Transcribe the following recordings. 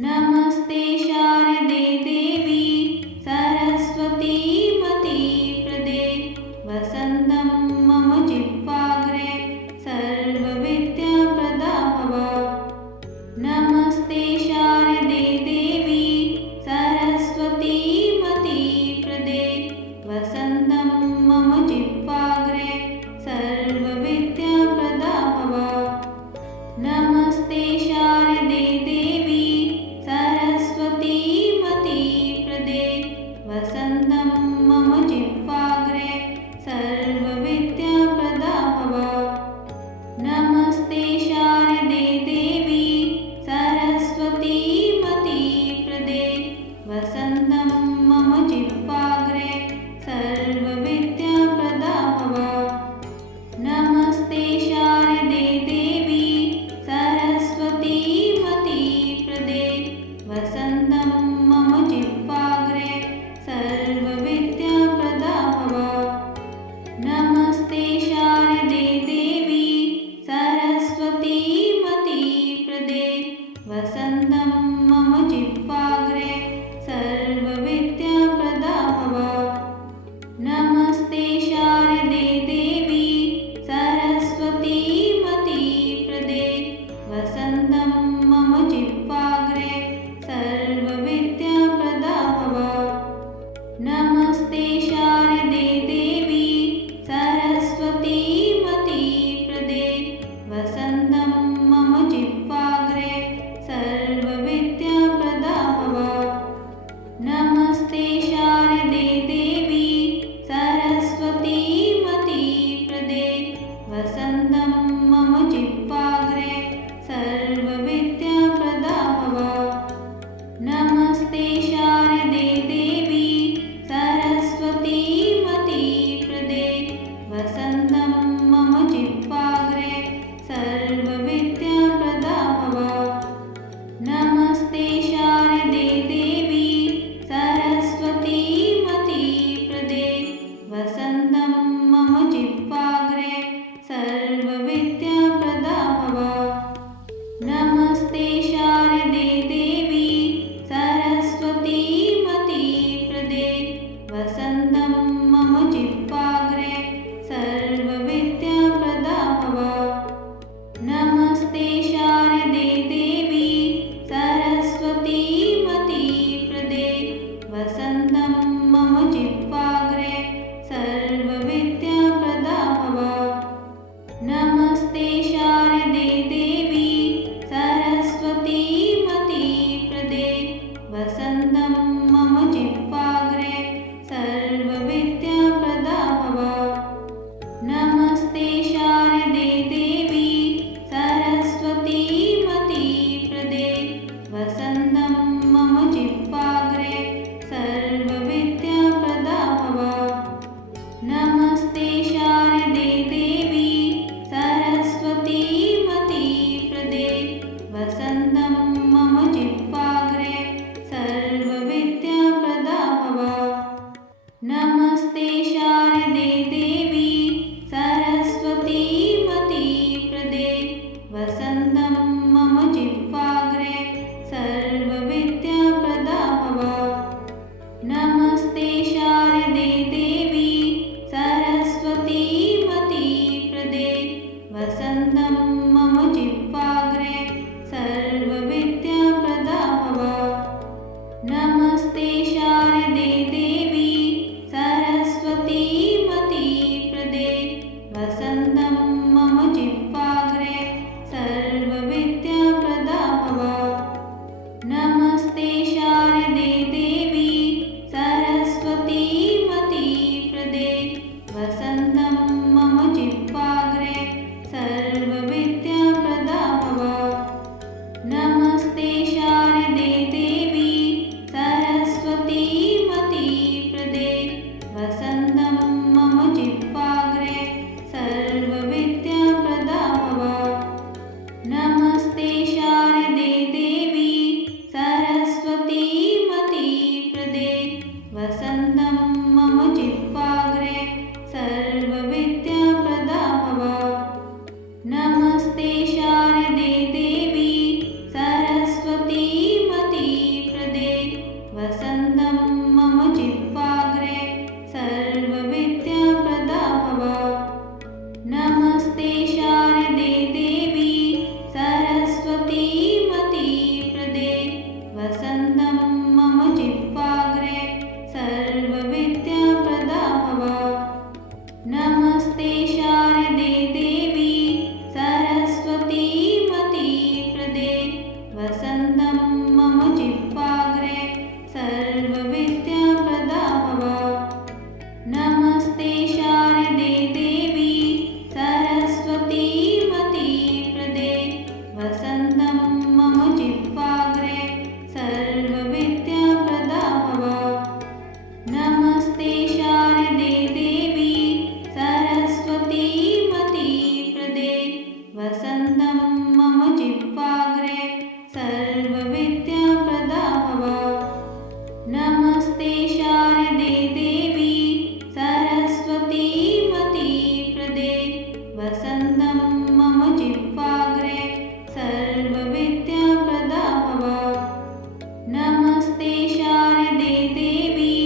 नमस्ते शारदे देवी सरस्वती मती प्रदे वसन्तं मम जिह्वाग्रे सर्वविद्याप्रदा भव। नमस्ते शारदे देवी सरस्वती मती प्रदे वसन्तं मम जिह्वाग्रे सर्वविद्याप्रदा भव। नमस्ते शारदे देवी सरस्वती मती प्रदे वसन्तं मम जिह्वाग्रे सर्वविद्याप्रदा भव। नमस्ते शारदे देवी सरस्वती मती प्रदे वसन्तं मम जिह्वाग्रे सर्वविद्याप्रदा भव। नमस्ते शारदे देवी सरस्वती मती प्रदे वसन्तं मम जिह्वाग्रे सर्वविद्याप्रदा भव। नमस्ते शारदे देवी सरस्वती मती प्रदे वसन्तं मम जिह्वाग्रे सर्वविद्याप्रदा भव। नमस्ते शारदे देवी सरस्वती मती प्रदे वसन्तं मम जिह्वाग्रे सर्वविद्याप्रदा भव। नमस्ते शारदे देवी सरस्वती मती प्रदे वसन्तं मम जिह्वाग्रे सर्वविद्याप्रदा भव। नमस्ते शारदे देवी सरस्वती मती प्रदे वसन्तं मम जिह्वाग्रे सर्वविद्याप्रदा भव। नमस्ते शारदे देवी सरस्वती मती प्रदे वसन्तं मम जिह्वाग्रे सर्वविद्याप्रदा भव। नमस्ते शारदे देवी सरस्वती मती प्रदे वसन्तं मम जिह्वाग्रे सर्वविद्याप्रदा भव। नमस्ते शारदे देवी सरस्वती मती प्रदे वसन्तं मम जिह्वाग्रे सर्वविद्याप्रदा भव। नमस्ते शारदे देवी सरस्वती मती प्रदे वसन्तं मम जिह्वाग्रे सर्वविद्याप्रदा भव। नमस्ते शारदे देवी सरस्वती मती प्रदे वसन्तं मम जिह्वाग्रे सर्वविद्याप्रदा भव। नमस्ते शारदे देवी सरस्वती मती प्रदे वसन्तं मम जिह्वाग्रे सर्वविद्याप्रदा भव। नमस्ते शारदे देवी सरस्वती मती प्रदे वसन्तं मम जिह्वाग्रे सर्वविद्याप्रदा भव। नमस्ते शारदे देवी सरस्वती मती प्रदे वसन्तं मम जिह्वाग्रे मम जिह्वाग्रे सर्वविद्याप्रदा भव। नमस्ते शारदे देवी सरस्वती मतिप्रदे वसन्तं मम जिह्वाग्रे सर्वविद्याप्रदा भव। नमस्ते शारदे देवी सरस्वती मतिप्रदे वसन्तं मम जिह्वाग्रे सर्वविद्याप्रदा भव। नमस्ते शारदे देवी सरस्वती मतिप्रदे वसन्तं मम जिह्वाग्रे सर्वविद्याप्रदा भव। नमस्ते शारदे देवी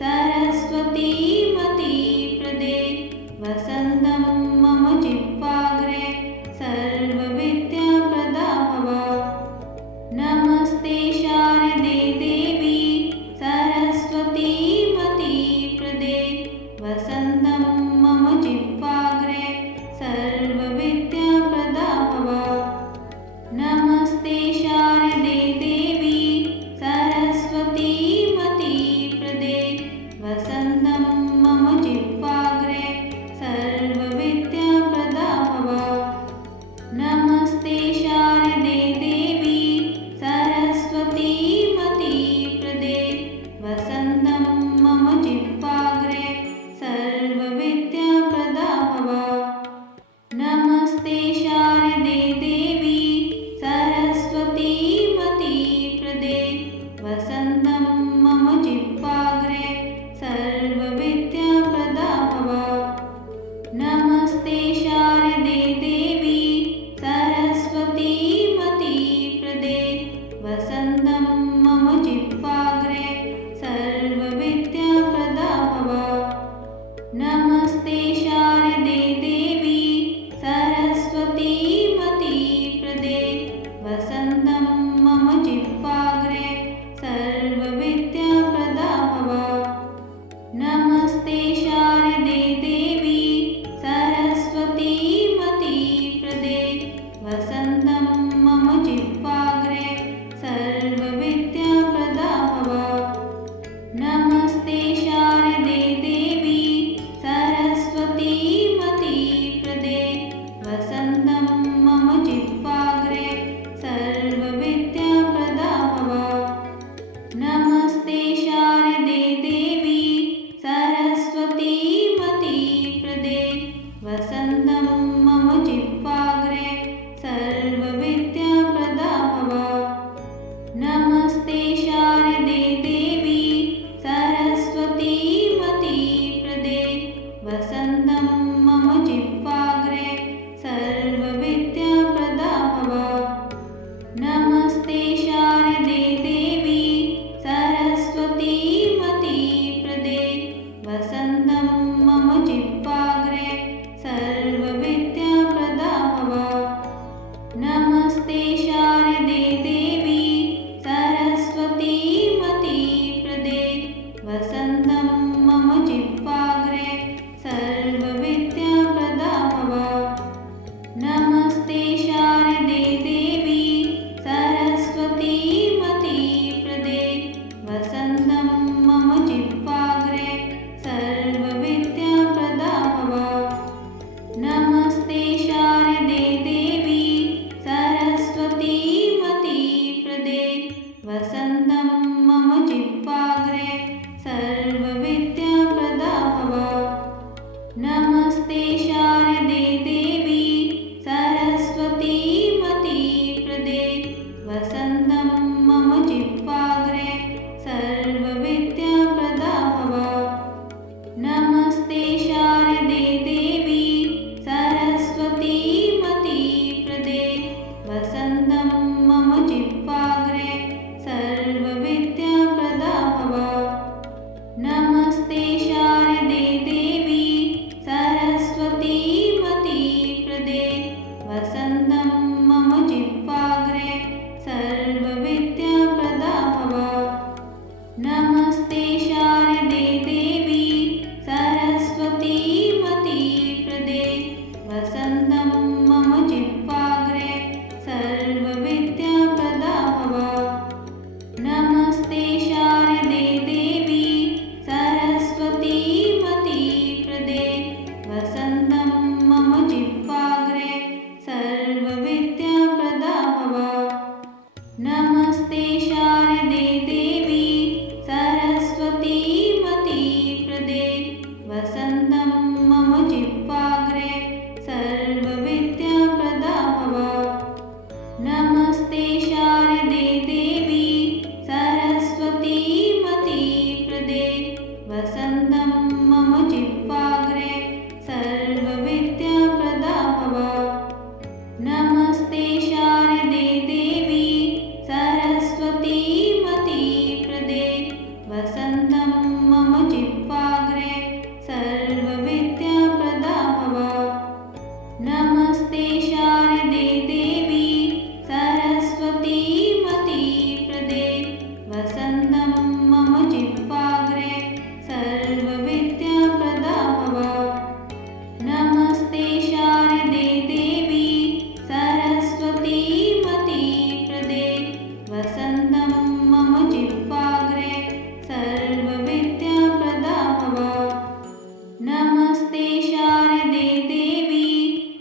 सरस्वती मतिप्रदे वसन्तं मम जिह्वाग्रे सर्वविद्याप्रदा भव। नमस्ते शारदे देवी सरस्वती मतिप्रदे वसन्तं मम जिह्वाग्रे सर्वविद्याप्रदा भव। नमस्ते शारदे देवी सरस्वती मतिप्रदे वसन्तं मम जिह्वाग्रे सर्वविद्याप्रदा भव। नमस्ते शारदे देवी सरस्वती मतिप्रदे वसन्तं मम जिह्वाग्रे सर्वविद्याप्रदा भव। नमस्ते शारदे देवी सरस्वती मतिप्रदे वसन्तं मम जिह्वाग्रे सर्वविद्याप्रदा भव। नमस्ते शारदे देवी सरस्वती मतिप्रदे वसन्तं मम जिह्वाग्रे सर्वविद्याप्रदा भव। नमस्ते शारदे देवी सरस्वती मतिप्रदे वसन्तं मम जिह्वाग्रे सर्वविद्याप्रदा भव। नमस्ते शारदे देवी सरस्वती मतिप्रदे वसन्तं मम जिह्वाग्रे सर्वविद्याप्रदा भव। नमस्ते शारदे देवी सरस्वती मतिप्रदे वसन्तं मम जिह्वाग्रे सर्वविद्याप्रदा भव। नमस्ते शारदे देवी सरस्वती मतिप्रदे वसन्तं मम जिह्वाग्रे सर्वविद्याप्रदा भव। नमस्ते शारदे देवी सरस्वती मतिप्रदे वसन्तं मम जिह्वाग्रे सर्वविद्याप्रदा भव। नमस्ते शारदे देवी सरस्वती मतिप्रदे वसन्तं मम जिह्वाग्रे सर्वविद्याप्रदा भव। नमस्ते शारदे देवी सरस्वती मतिप्रदे वसन्तं मम जिह्वाग्रे सर्वविद्याप्रदा भव। नमस्ते शारदे देवी सरस्वती मतिप्रदे वसन्तं मम जिह्वाग्रे सर्वविद्याप्रदा भव। नमस्ते शारदे देवी सरस्वती मतिप्रदे वसन्तं मम जिह्वाग्रे सर्वविद्याप्रदा भव। नमस्ते शारदे देवी सरस्वती मतिप्रदे वसन्तं मम जिह्वाग्रे सर्वविद्याप्रदा भव। नमस्ते शारदे देवी सरस्वती मतिप्रदे वसन्तं मम जिह्वाग्रे सर्वविद्याप्रदा भव। मम जिह्वाग्रे सर्वविद्याप्रदा भव। नमस्ते शारदे देवी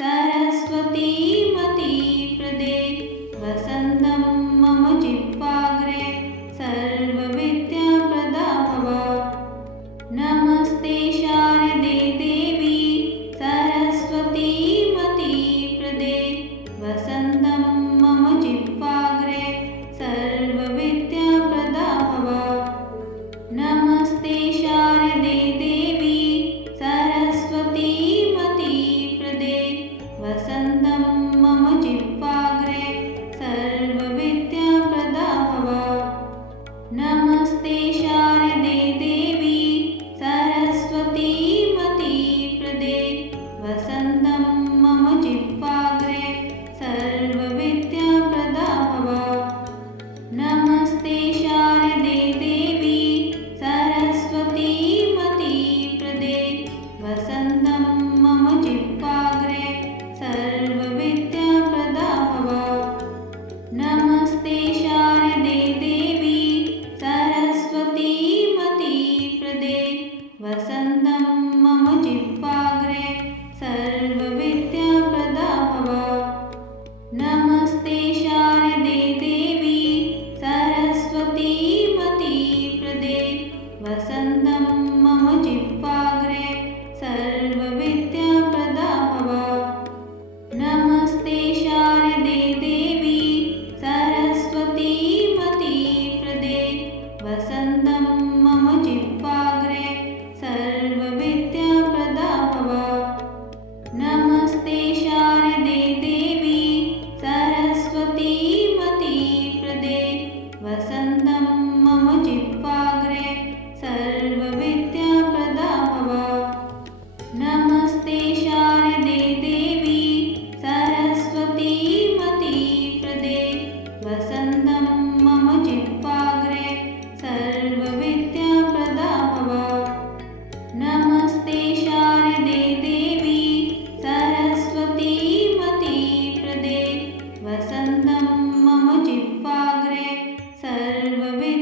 सरस्वती मतिप्रदे वसन्तं मम जिह्वाग्रे सर्वविद्याप्रदा भव। नमस्ते शारदे देवी सरस्वती मतिप्रदे वसन्तं मम जिह्वाग्रे सर्वविद्याप्रदा भव। नमस्ते शारदे देवी सरस्वती मतिप्रदे वसन्तं मम जिह्वाग्रे सर्वविद्याप्रदा भव। नमस्ते शारदे देवी सरस्वती मतिप्रदे वसन्तं मम जिह्वाग्रे सर्वविद्याप्रदा भव। नमस्ते शारदे देवी सरस्वती मतिप्रदे वसन्तं मम जिह्वाग्रे सर्वविद्याप्रदा भव। नमस्ते शारदे देवी सरस्वती मतिप्रदे वसन्तं मम जिह्वाग्रे सर्वविद्याप्रदा भव। नमस्ते शारदे देवी सरस्वती मतिप्रदे वसन्तं मम जिह्वाग्रे सर्वविद्याप्रदा भव। नमस्ते शारदे देवी सरस्वती मतिप्रदे वसन्तं मम जिह्वाग्रे सर्वविद्याप्रदा भव। नमस्ते शारदे देवी सरस्वती मतिप्रदे वसन्तं मम जिह्वाग्रे सर्वविद्याप्रदा भव। नमस्ते शारदे देवी सरस्वती मतिप्रदे वसन्तं मम जिह्वाग्रे सर्वविद्याप्रदा भव। नमस्ते शारदे देवी सरस्वती मतिप्रदे वसन्तं मम जिह्वाग्रे सर्वविद्याप्रदा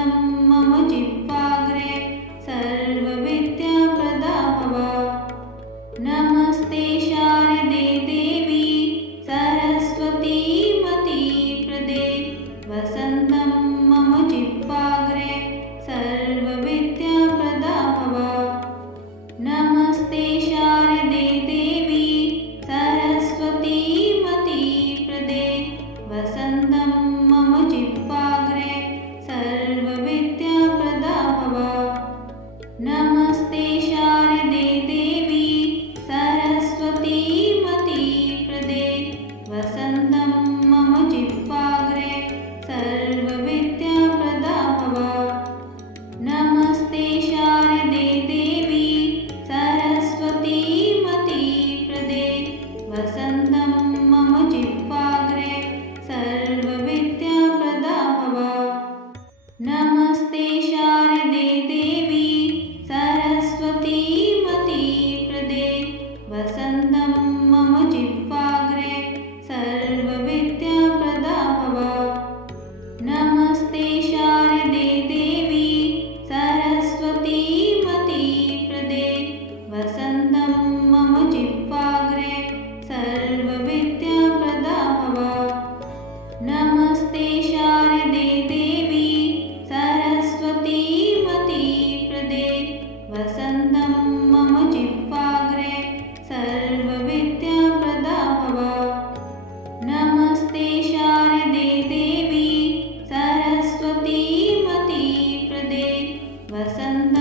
वसन्तं मम जिह्वाग्रे सर्वविद्याप्रदा भव। नमस्ते शारदे देवी सरस्वती मतिप्रदे वसन्तं मम जिह्वाग्रे सर्वविद्याप्रदा भव। नमस्ते शारदे देवी सरस्वती मतिप्रदे वसन्तं मम जिह्वाग्रे सर्वविद्याप्रदा भव। नमस्ते शारदे देवी सरस्वती मतिप्रदे वसन्तं मम जिह्वाग्रे सर्वविद्याप्रदा भव। नमस्ते शारदे देवी सरस्वती मतिप्रदे वसन्तं मम जिह्वाग्रे सर्वविद्याप्रदा भव। नमस्ते शारदे देवी सरस्वती मतिप्रदे वसन्तं मम जिह्वाग्रे सर्वविद्याप्रदा भव। नमस्ते शारदे देवी सरस्वती मतिप्रदे वसन्तं मम जिह्वाग्रे सर्वविद्याप्रदा भव। नमस्ते शारदे देवी सरस्वती मतिप्रदे वसन्तं मम जिह्वाग्रे सर्वविद्याप्रदा भव। नमस्ते शारदे देवी सरस्वती मतिप्रदे वसन्तं